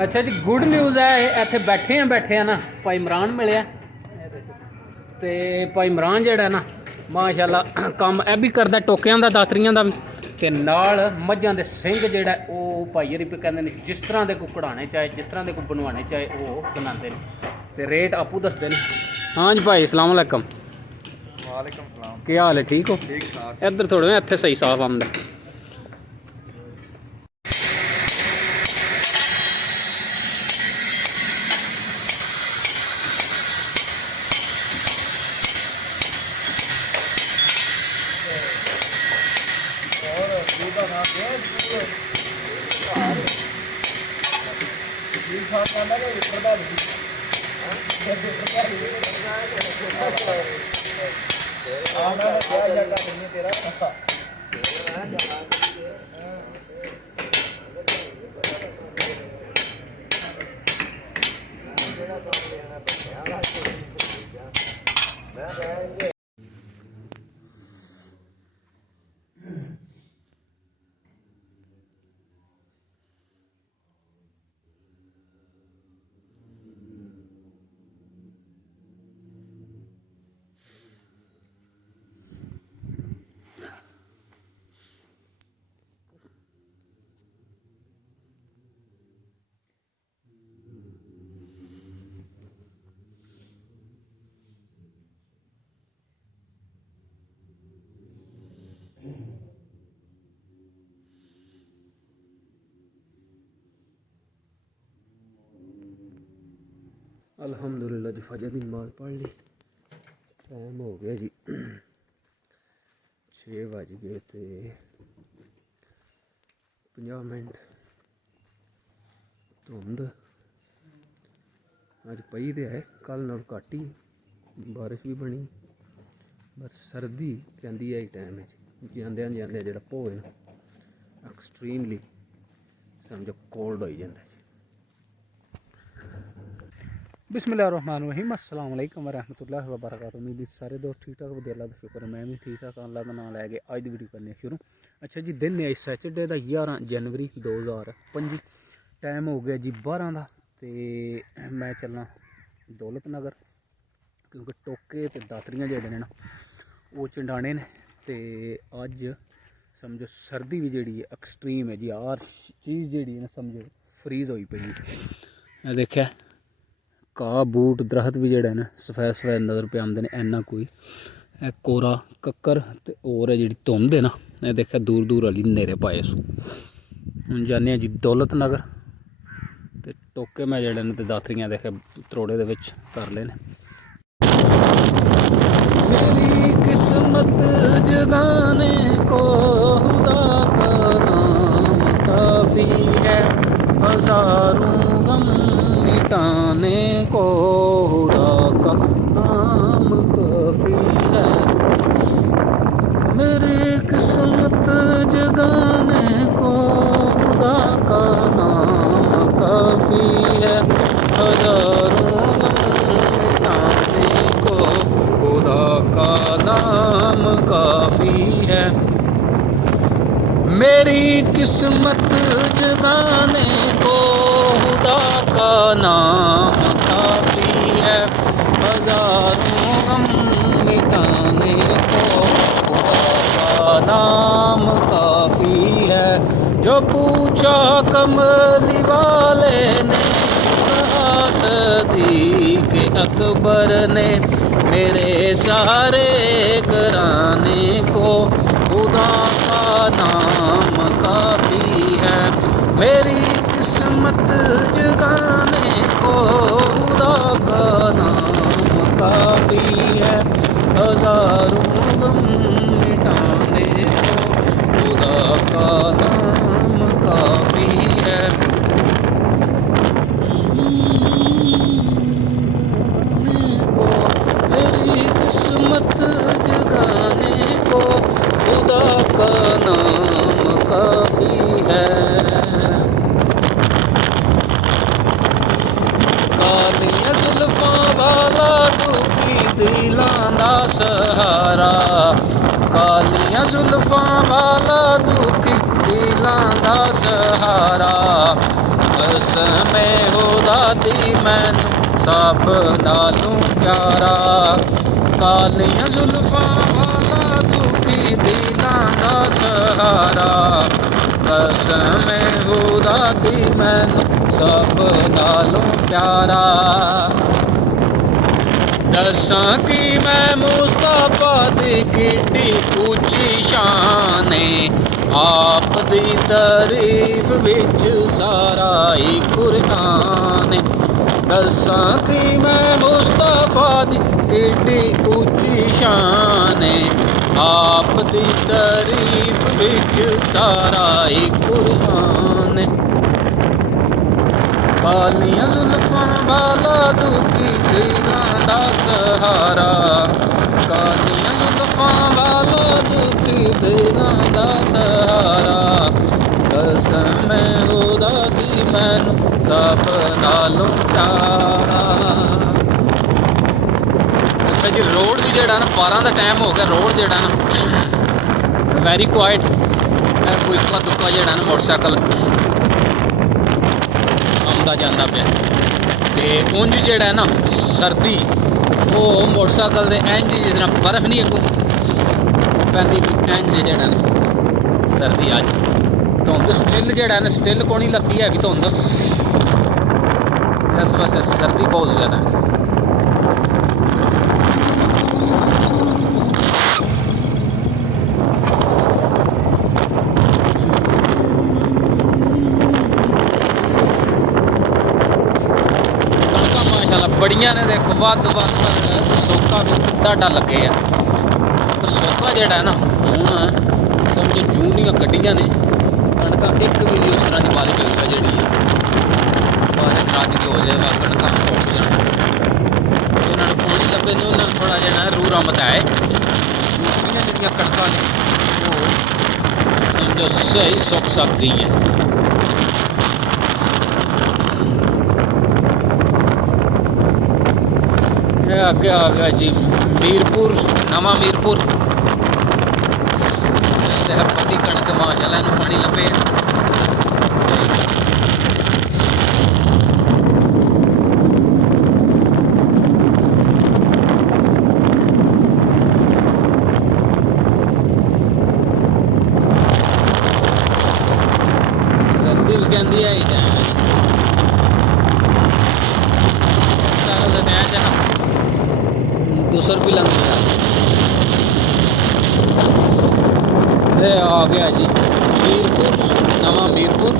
अच्छा जी good news है इत्थे बैठे हैं ना भाई इमरान मिले तो भाई इमरान जेड़ा ना माशाल्लाह काम यह भी करता टोकियां दा दातरियां दा भी ते नाल मझां दे सिंग जेड़ा वो भाई हरी पे कहंदे ने जिस तरह दे को कढ़ाने चाहे जिस तरह दे को बनवाने चाहे वो बनाते हैं ते रेट आपू दसदे ने। हाँ जी भाई अस्सलाम वालेकुम। वालेकुम सलाम। क्या हाल है ठीक हो? ठीक ठाक। इधर थोड़े इत्थे सही साफ आंदा। अल्हम्दुलिल्लाह जी फजर की नमाज पढ़ ली। टाइम हो गया जी 6 बज गए तो 50 मिनट। धुंध अज पई तो है कल नाल घट ही बारिश भी बनी पर सर्दी कहती है टाइम जाद्या जाद्या जो भोए ना एक्सट्रीमली समझो कोल्ड हो जाता है। बिस्मिल्लाहिर्रहमानिर्रहीम अस्सलाम वालेकुम वरहमतुल्लाहि वबरकातुहू। उम्मीद सारे दोस्त ठीक ठाक वधिया अल्लाह दा शुक्र है मैं भी ठीक ठाक अल्लाह का नाम लैके अज की वीडियो करने शुरू। अच्छा जी दिन है सैटरडे का 11 जनवरी 2025। टाइम हो गया जी 12 का तो मैं चलना दौलत नगर क्योंकि टोके तो दातरियां जेह्ड़े ने ना वो चंडाने ने ते अज समझो सर्दी भी जी एक्सट्रीम है जी हर चीज़ जी ना समझो फ्रीज होई पई। देखा घाह बूट दरख्त भी जेह्ड़े न सफेद सफेद नज़र पे आंदे ने इन्ना कोई कोरा कक्कर ते होर जी धुंध है ना यह देखा दूर दूर वाली नेरे पाए सू। हुण जाने जी दौलत नगर ते टोके मैं जेह्ड़े न ते दातरियां देखे त्रोड़े दे विच कर लेने। मेरी किस्मत जगाने को खुदा का नाम काफ़ी है हज़ारों गम मिटाने को खुदा का नाम काफ़ी है। मेरी किस्मत जगाने को खुदा का नाम काफ़ी है हज़ारों गम मिटाने को खुदा का नाम काफ़ी है। मेरी किस्मत जगाने को खुदा का नाम काफ़ी है हज़ारों गम मिटाने को खुदा का नाम काफ़ी है। जो पूछा कमली वाले ने कहा सदीक अकबर ने मेरे सारे घराने को खुदा का नाम काफ़ी है। मेरी किस्मत जगाने को खुदा का नाम काफ़ी है हज़ारों गम मिटाने को खुदा का नाम काफ़ी है। मेरी किस्मत जगाने को खुदा का नाम काफ़ी है। कालियां जुल्फां वाला दुखी दिलां दा सहारा कालियां जुल्फां वाला दुखी दिलां दा सहारा ਕਸਮ ਖੁਦਾ ਦੀ ਮੈਨੂੰ ਸਭ ਨਾਲੋਂ ਪਿਆਰਾ, ਕਾਲੀਆਂ ਜ਼ੁਲਫਾਂ ਵਾਲਾ ਦੁਖੀ ਦਿਲਾਂ ਦਾ ਸਹਾਰਾ, ਕਸਮ ਖੁਦਾ ਦੀ ਮੈਨੂੰ ਸਭ ਨਾਲੋਂ ਪਿਆਰਾ। ਦੱਸਾਂ ਕਿ ਮੈਂ ਮੁਸਤਫਾ ਦੀ ਕਿੱਡੀ ਉੱਚੀ ਸ਼ਾਨ ਏ, ਆਪ ਦੀ ਤਾਰੀਫ ਵਿੱਚ ਸਾਰਾ ਹੀ ਕੁਰਾਨ ਏ। ਦੱਸਾਂ ਕਿ ਮੈਂ ਮੁਸਤਫਾ ਦੀ ਕਿੱਡੀ ਉੱਚੀ ਸ਼ਾਨ ਏ, ਆਪ ਦੀ ਤਾਰੀਫ ਵਿੱਚ ਸਾਰਾ ਹੀ ਕੁਰਾਨ ਏ। ਕਾਲੀਆਂ ਜ਼ੁਲਫਾਂ ਵਾਲਾ ਦੁਖੀ ਦਿਲਾਂ ਦਾ ਸਹਾਰਾ, ਕਾਲੀਆਂ ਜ਼ੁਲਫਾਂ ਵਾਲਾ ਦੁਖੀ ਦਿਲਾਂ ਦਾ ਸਹਾਰਾ, ਕਸਮ ਖੁਦਾ ਦੀ ਮੈਨੂੰ ਸਭ ਨਾਲੋਂ ਪਿਆਰਾ। ਅੱਛਾ ਜੀ, ਰੋਡ ਵੀ ਜਿਹੜਾ ਨਾ 12 ਦਾ ਟਾਈਮ ਹੋ ਗਿਆ, ਰੋਡ ਜਿਹੜਾ ਨਾ ਵੈਰੀ ਕੁਆਇਟ, ਕੋਈ ਇੱਕਾ ਦੁੱਕਾ ਜਿਹੜਾ ਨਾ ਮੋਟਰਸਾਈਕਲ ਆਉਂਦਾ ਜਾਂਦਾ ਪਿਆ। ਤੇ ਉਂਝ ਜਿਹੜਾ ਨਾ ਸਰਦੀ ਉਹ ਮੋਟਰਸਾਈਕਲ ਦੇ ਇੰਜ ਜਿਸ ਤਰ੍ਹਾਂ ਬਰਫ਼ ਨਹੀਂ ਅੱਗੋਂ ਪੈਂਦੀ ਵੀ ਇੰਜ ਜਿਹੜਾ ਨਾ ਸਰਦੀ ਅੱਜ ਧੁੰਦ ਸਟਿਲ ਜਿਹੜਾ ਨਾ ਸਟਿਲ ਕੋਣੀ ਲੱਗੀ ਹੈ ਵੀ ਧੁੰਦ, ਇਸ ਵਾਸਤੇ ਸਰਦੀ ਬਹੁਤ ਜ਼ਿਆਦਾ ਹੈ। ਬੜੀਆਂ ਨੇ ਦੇਖੋ ਵੱਧ ਸੋਕਾ ਵੀ ਤੁਹਾਡਾ ਲੱਗੇ ਆ। ਸੋਕਾ ਜਿਹੜਾ ਨਾ ਹੁਣ ਸਮਝੋ ਜੂਨ ਦੀਆਂ ਗੱਡੀਆਂ ਨੇ ਕਣਕਾਂ ਇੱਕ ਵੀ ਨਹੀਂ ਉਸ ਤਰ੍ਹਾਂ ਦੀ ਬਾਰਿਸ਼ ਹੋਈ ਜਿਹੜੀ ਬਾਰਿਸ਼ ਰਾਤ ਦੀ ਹੋ ਜਾਏ ਕਣਕਾਂ ਉੱਠ ਜਾਣ, ਉਹਨਾਂ ਨੂੰ ਪਾਣੀ ਲੱਭੇ ਨੇ, ਉਹਨਾਂ ਨੂੰ ਥੋੜ੍ਹਾ ਜਿਹਾ ਰੂ ਰਮਤ ਆਏ। ਦੂਸਰੀਆਂ ਜਿਹੜੀਆਂ ਕਣਕਾਂ ਨੇ ਉਹ ਸਮਝੋ ਸਹੀ ਸੁੱਕ ਸਕਦੀਆਂ। ਅੱਗੇ ਆ ਗਿਆ ਜੀ ਮੀਰਪੁਰ, ਨਵਾਂ ਮੀਰਪੁਰ ਤੇ ਹਰਪਤੀ ਕਣਕ ਮਾਸ਼ਾਅੱਲਾ ਇਹਨੂੰ ਪਾਣੀ ਲੱਭੇ। ਸਰਦੀ ਕਹਿੰਦੀ ਹੈ ਸਾਲ ਦਾ ਜਨਾ 200 रुपये लग गया। ये आ गया जी मीरपुर, नवा मीरपुर।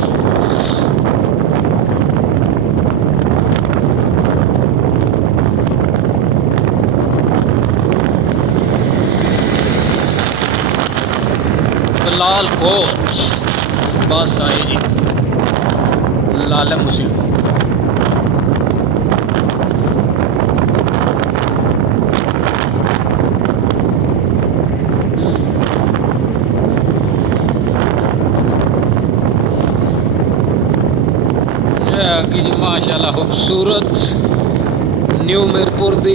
लाल कोच बस आई जी, लाल मुस्लिम। जी माशाल्लाह खूबसूरत न्यू मीरपुर की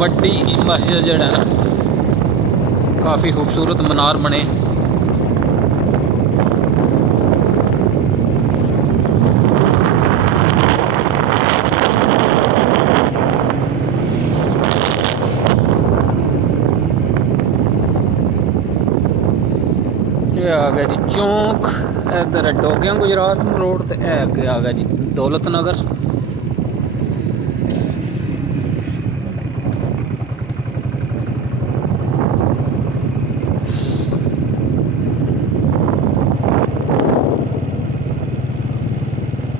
वड्डी मस्जिद जड़ा ना काफ़ी खूबसूरत मनार बने। ये आ गया जी चौंक, इधर है डोगियां गुजरात रोड, तो यह अगे आ गया जी दौलत नगर।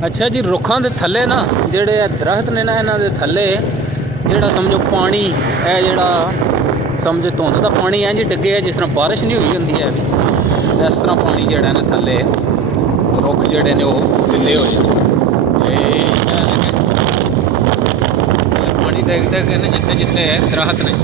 अच्छा जी, रुखों के थले ना जेड़े दरख्त ने ना, इन्हां दे थले जेड़ा समझो पानी है, जेड़ा समझो धुंध का पानी है जी डिगे है, जिस तरह बारिश नहीं हुई होंदी है इस तरह पानी जेड़ा ना थले रुख जेड़े ने वो गिले हो जाते। पानी देख देख के जिथे जिथे दरख्त ने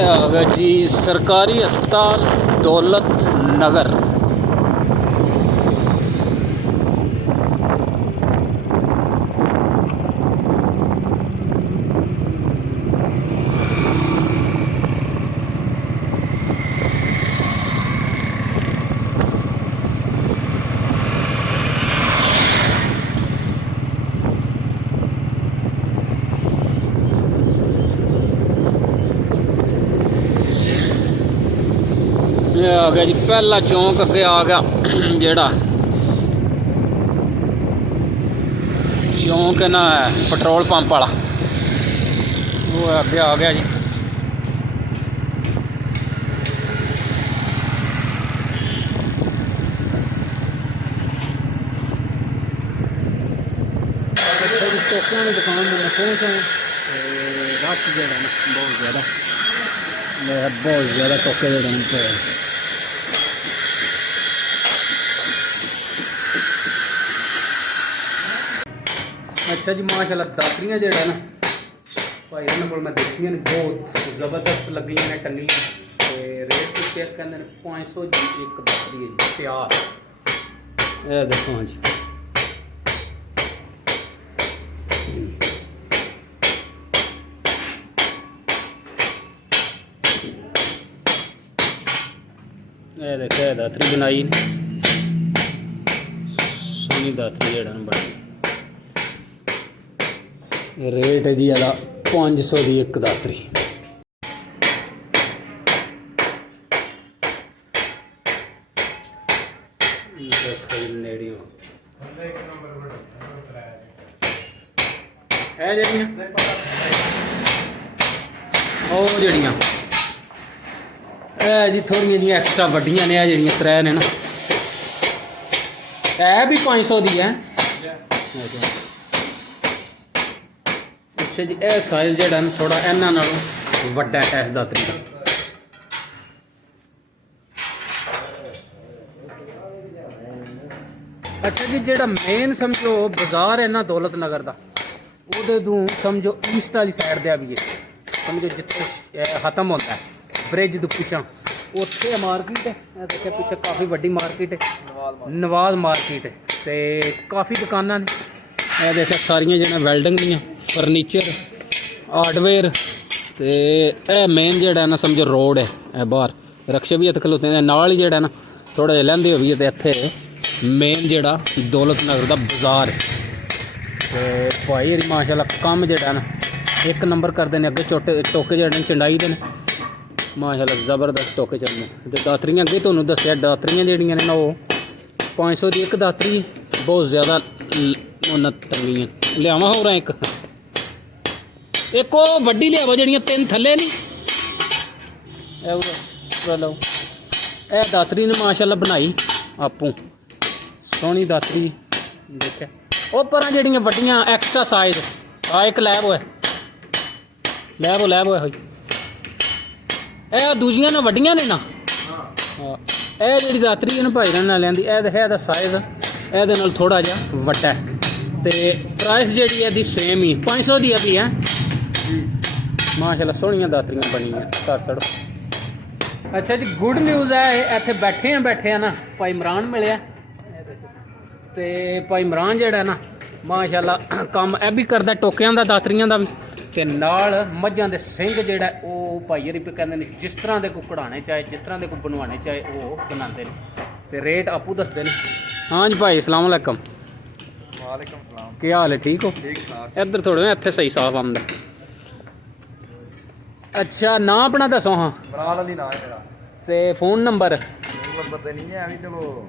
आ गया जी सरकारी अस्पताल दौलत नगर। ਇਹ ਆ ਗਿਆ ਜੀ ਪਹਿਲਾ ਚੌਂਕ ਅੱਗੇ ਆ ਗਿਆ ਜਿਹੜਾ ਚੌਂਕ ਨਾ ਪੈਟਰੋਲ ਪੰਪ ਵਾਲਾ ਉਹ ਅੱਗੇ ਆ ਗਿਆ ਜੀ। ਟੋਕਿਆਂ ਦੀ ਦੁਕਾਨ ਤੇ ਮੈਂ ਪਹੁੰਚਾ ਰਸ਼ ਜਿਹੜਾ ਨਾ ਬਹੁਤ ਜ਼ਿਆਦਾ ਟੋਕੇ ਦੇ ਰੰਗ ਤੇ ਅੱਛਾ ਜੀ ਮਾਸ਼ਾਅੱਲਾ ਦਾਤਰੀਆਂ ਜਿਹੜਾ ਨਾ ਭਾਈ ਇਹਨਾਂ ਕੋਲ ਮੈਂ ਦੇਖੀਆਂ ਨੇ ਬਹੁਤ ਜ਼ਬਰਦਸਤ ਲੱਗੀਆਂ ਨੇ ਟੰਨੀ ਤੇ ਰੇਟ ਵੀ ਚੈੱਕ ਕਹਿੰਦੇ ਨੇ 500 ਜੀ ਇੱਕ ਦਾਤਰੀ ਹੈ ਜੀ ਤਿਆਰ। ਇਹ ਦੇਖੋ ਜੀ ਇਹ ਦੇਖੋ ਦਾਤਰੀ ਬਣਾਈ ਸੋਹਣੀ ਦਾਤਰੀ ਜਿਹੜਾ ਨਾ ਬਣੀ ਰੇਟ ਹੈ ਜੀ ਇਹਦਾ 500 ਦੀ ਇੱਕ ਦਾਤਰੀ। ਨੇੜਿਓ ਇਹ ਜਿਹੜੀਆਂ ਉਹ ਜਿਹੜੀਆਂ ਇਹ ਜੀ ਥੋੜੀਆਂ ਜਿਹੀਆਂ ਐਕਸਟਰਾ ਵੱਡੀਆਂ ਨੇ, ਇਹ ਜਿਹੜੀਆਂ ਤਰੇ ਨੇ ਨਾ ਇਹ ਵੀ 500 ਦੀ ਹੈ। ਅੱਛਾ ਜੀ ਇਹ ਸਾਈਜ਼ ਜਿਹੜਾ ਨਾ ਥੋੜਾ ਇਹਨਾਂ ਨਾਲੋਂ ਵੱਡਾ ਹੈ ਇਸ ਦਾਤਰੀ ਦਾ। ਅੱਛਾ ਜੀ ਜਿਹੜਾ ਮੇਨ ਸਮਝੋ ਬਾਜ਼ਾਰ ਹੈ ਨਾ ਦੌਲਤ ਨਗਰ ਦਾ ਉਹਦੇ ਤੋਂ ਸਮਝੋ ਈਸਟ ਵਾਲੀ ਸਾਈਡ ਤੇ ਆ ਵੀ ਹੈ ਸਮਝੋ ਜਿੱਥੇ ਖਤਮ ਹੁੰਦਾ ਹੈ ਬ੍ਰਿਜ ਤੋਂ ਪਿੱਛਾ ਉੱਥੇ ਮਾਰਕੀਟ ਹੈ। ਇਹ ਦੇਖਿਆ ਪਿੱਛੇ ਕਾਫੀ ਵੱਡੀ ਮਾਰਕੀਟ ਹੈ ਨਵਾਜ਼ ਮਾਰਕੀਟ ਹੈ ਤੇ ਕਾਫੀ ਦੁਕਾਨਾਂ ਨੇ। ਇਹ ਦੇਖਿਆ ਸਾਰੀਆਂ ਜਿਹੜਾ ਵੈਲਡਿੰਗ ਦੀਆਂ ਫਰਨੀਚਰ ਹਾਰਡਵੇਅਰ ਤੇ ਇਹ ਮੇਨ ਜਿਹੜਾ ਨਾ ਸਮਝੋ ਰੋਡ ਹੈ ਇਹ ਬਾਹਰ ਰਕਸ਼ੇ ਵੀ ਇੱਥੇ ਖਲੋਤੇ ਨੇ ਨਾਲ ਹੀ ਜਿਹੜਾ ਨਾ ਥੋੜਾ ਜਿਹਾ ਲੈਂਦੇ ਹੋ ਵੀ ਤੇ ਇੱਥੇ ਮੇਨ ਜਿਹੜਾ ਦੌਲਤ ਨਗਰ ਦਾ ਬਾਜ਼ਾਰ ਹੈ ਤੇ ਭਾਈ ਹਰੀ ਮਾਸ਼ਾਅੱਲਾ ਕੰਮ ਜਿਹੜਾ ਨਾ ਇੱਕ ਨੰਬਰ ਕਰਦੇ ਨੇ। ਅੱਗੇ ਟੋਕੇ ਜਿਹੜੇ ਚੰਡਾਈ ਦੇ ਨੇ ਮਾਸ਼ਾਅੱਲਾ ਜ਼ਬਰਦਸਤ ਟੋਕੇ ਚੱਲਦੇ ਤੇ ਦਾਤਰੀਆਂ ਅੱਗੇ ਤੁਹਾਨੂੰ ਦੱਸਿਆ ਦਾਤਰੀਆਂ ਜਿਹੜੀਆਂ ਨੇ ਨਾ ਉਹ 500 ਦੀ ਇੱਕ ਦਾਤਰੀ ਬਹੁਤ ਜ਼ਿਆਦਾ ਉਹਨਾਂ ਟੰਗੀਆਂ ਲਿਆਵਾਂ ਹੋਰ ਇੱਕ ਉਹ ਵੱਡੀ ਲਿਆਵੋ ਜਿਹੜੀਆਂ ਤਿੰਨ ਥੱਲੇ ਨਹੀਂ ਇਹ ਲਓ ਇਹ ਦਾਤਰੀ ਨੇ ਮਾਸ਼ਾਅੱਲਾ ਬਣਾਈ ਆਪੂ ਸੋਹਣੀ ਦਾਤਰੀ ਦੇਖਿਆ। ਉਹ ਪਰਾਂ ਜਿਹੜੀਆਂ ਵੱਡੀਆਂ ਐਕਸਟਰਾ ਸਾਈਜ਼ ਆ ਇੱਕ ਲੈਬ ਹੋਇਆ ਹੋਈ ਇਹ ਦੂਜੀਆਂ ਨਾ ਵੱਡੀਆਂ ਨੇ ਨਾ ਹਾਂ ਇਹ ਜਿਹੜੀ ਦਾਤਰੀ ਇਹਨੂੰ ਭਾਈ ਰਣ ਨਾਲ ਲੈਂਦੀ ਇਹ ਦੇਖਿਆ ਇਹਦਾ ਸਾਈਜ਼ ਇਹਦੇ ਨਾਲ ਥੋੜਾ ਜਿਹਾ ਵੱਡਾ ਹੈ ਤੇ ਪ੍ਰਾਈਸ ਜਿਹੜੀ ਇਹਦੀ ਸੇਮ ਹੀ 500 ਦੀ ਵੀ ਹੈ। ਮਾਸ਼ਾਅੱਲਾ ਸੋਹਣੀਆਂ ਦਾਤਰੀਆਂ ਬਣੀਆਂ ਘਰ ਸੜੋ। ਅੱਛਾ ਜੀ ਗੁੱਡ ਨਿਊਜ਼ ਹੈ ਇੱਥੇ ਬੈਠੇ ਆ ਨਾ ਭਾਈ ਇਮਰਾਨ ਮਿਲਿਆ ਤੇ ਭਾਈ ਇਮਰਾਨ ਜਿਹੜਾ ਨਾ ਮਾਸ਼ਾਅੱਲਾ ਕੰਮ ਇਹ ਵੀ ਕਰਦਾ ਟੋਕਿਆਂ ਦਾ ਦਾਤਰੀਆਂ ਦਾ ਵੀ ਤੇ ਨਾਲ ਮੱਝਾਂ ਦੇ ਸਿੰਘ ਜਿਹੜਾ ਉਹ ਭਾਈ ਹਰੀ ਕਹਿੰਦੇ ਨੇ ਜਿਸ ਤਰ੍ਹਾਂ ਦੇ ਕੋ ਕਢਾਣੇ ਚਾਹੇ ਜਿਸ ਤਰ੍ਹਾਂ ਦੇ ਕੋ ਬਣਵਾਉਣੇ ਚਾਹੇ ਉਹ ਬਣਾਉਂਦੇ ਨੇ ਤੇ ਰੇਟ ਆਪੂ ਦੱਸਦੇ ਨੇ। ਹਾਂਜੀ ਭਾਈ ਅਸਲਾਮ ਵਾਲੇਕਮ। ਵਾਲੇਕਮ ਸਲਾਮ। ਕੀ ਹਾਲ ਹੈ ਠੀਕ ਹੋ? ਠੀਕ ਠਾਕ। ਇੱਧਰ ਥੋੜੇ ਇੱਥੇ ਸਹੀ ਸਾਫ ਆਉਂਦਾ। ਅੱਛਾ ਨਾਂ ਆਪਣਾ ਦੱਸੋ। ਹਾਂ ਬਰਾਲ ਅਲੀ ਨਾਂ ਹੈ ਮੇਰਾ ਤੇ ਫੋਨ ਨੰਬਰ ਤੇ ਨਹੀਂ ਹੈ ਵੀ ਚਲੋ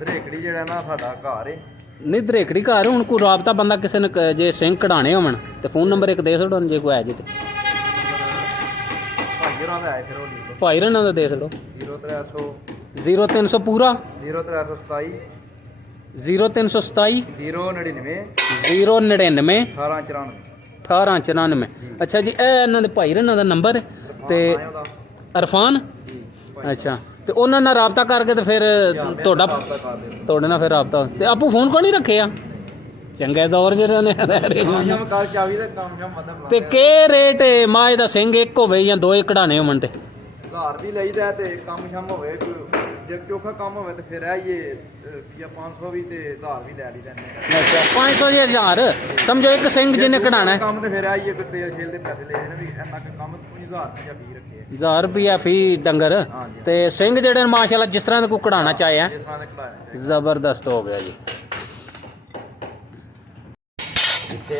ਦਰੇਕੜੀ ਜਿਹੜਾ ਨਾ ਸਾਡਾ ਘਰ ਹੈ ਨਹੀਂ ਦਰੇਕੜੀ ਘਰ ਹੁਣ ਕੋਈ ਰਾਬਤਾ ਬੰਦਾ ਕਿਸੇ ਨੇ ਜੇ ਸਿੰਘ ਕਢਾਣੇ ਹੋਣ ਤੇ ਫੋਨ ਨੰਬਰ ਇੱਕ ਦੇ ਛੱਡੋ ਜੇ ਕੋਈ ਹੈ ਜੇ ਤੇ ਭਾਈ ਹੋਰਾਂ ਦਾ ਹੈ ਫਿਰ ਉਹ ਭਾਈ ਰਣਾ ਦਾ ਦੇ ਛੱਡੋ 0300 ਪੂਰਾ 0327 0327 099 1894। ਅੱਛਾ ਜੀ ਇਹ ਇਹਨਾਂ ਦੇ ਭਾਈ ਰਣਾ ਦਾ ਨੰਬਰ ਤੇ ਅਰਫਾਨ ਅੱਛਾ ਤੇ ਉਹਨਾਂ ਨਾਲ ਰਾਬਤਾ ਕਰਕੇ ਤੇ ਫਿਰ ਤੁਹਾਡੇ ਨਾਲ ਫਿਰ ਰਾਬਤਾ ਤੇ ਆਪੂ ਫੋਨ ਕੋਲ ਨਹੀਂ ਰੱਖਿਆ ਚੰਗੇ ਦੌਰ ਜਿਹੜੇ ਨੇ ਤੇ ਕੀ ਰੇਟ ਮਾਝ ਦਾ ਸਿੰਘ ਇੱਕ ਹੋਵੇ ਜਾਂ ਦੋ ਕਢਾਣੇ ਹੋਣ ਤੇ ਘਰ ਵੀ ਲਈਦਾ ਤੇ ਕੰਮ ਸ਼ਮ ਹੋਵੇ ਜੇ ਚੋਖਾ ਕੰਮ ਹੋਵੇ ਤੇ ਫਿਰ ਆਈਏ 500 ਵੀ ਤੇ ਘਰ ਵੀ ਲੈ ਲਈ ਜਾਂਦੇ। ਅੱਛਾ 500 ਜਾਂ 1000 ਸਮਝੋ ਇੱਕ ਸਿੰਘ ਜਿਹਨੇ ਕਢਾਣਾ ਕੰਮ ਤੇ ਫਿਰ ਆਈਏ ਕੋਈ ਤੇਲ ਛੇਲ ਦੇ ਪੈਸੇ ਲੈ ਨੇ ਵੀ ਇੰਨਾ ਕੰਮ 1000 ਜਾਂ 20 ਰੱਖੇ 1000 ਰੁਪਿਆ ਫੀ ਡੰਗਰ ਤੇ ਸਿੰਘ ਜਿਹੜੇ ਮਾਸ਼ਾਅੱਲਾ ਜਿਸ ਤਰ੍ਹਾਂ ਦਾ ਕੋਈ ਕਢਾਣਾ ਚਾਹੇ ਹੈ ਜ਼ਬਰਦਸਤ ਹੋ ਗਿਆ ਜੀ। ਇੱਥੇ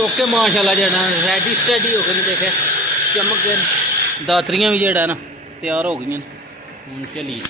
ਟੋਕੇ ਮਾਸ਼ਾਅੱਲਾ ਜਿਹੜਾ ਰੈਡੀ ਸਟੈਡੀ ਹੋ ਗਏ ਨੇ, ਦੇਖਿਆ ਚਮਕ ਗਏ। ਦਾਤਰੀਆਂ ਵੀ ਜਿਹੜਾ ਨਾ ਤਿਆਰ ਹੋ ਗਈਆਂ। ਹੁਣ ਚੱਲੀਏ।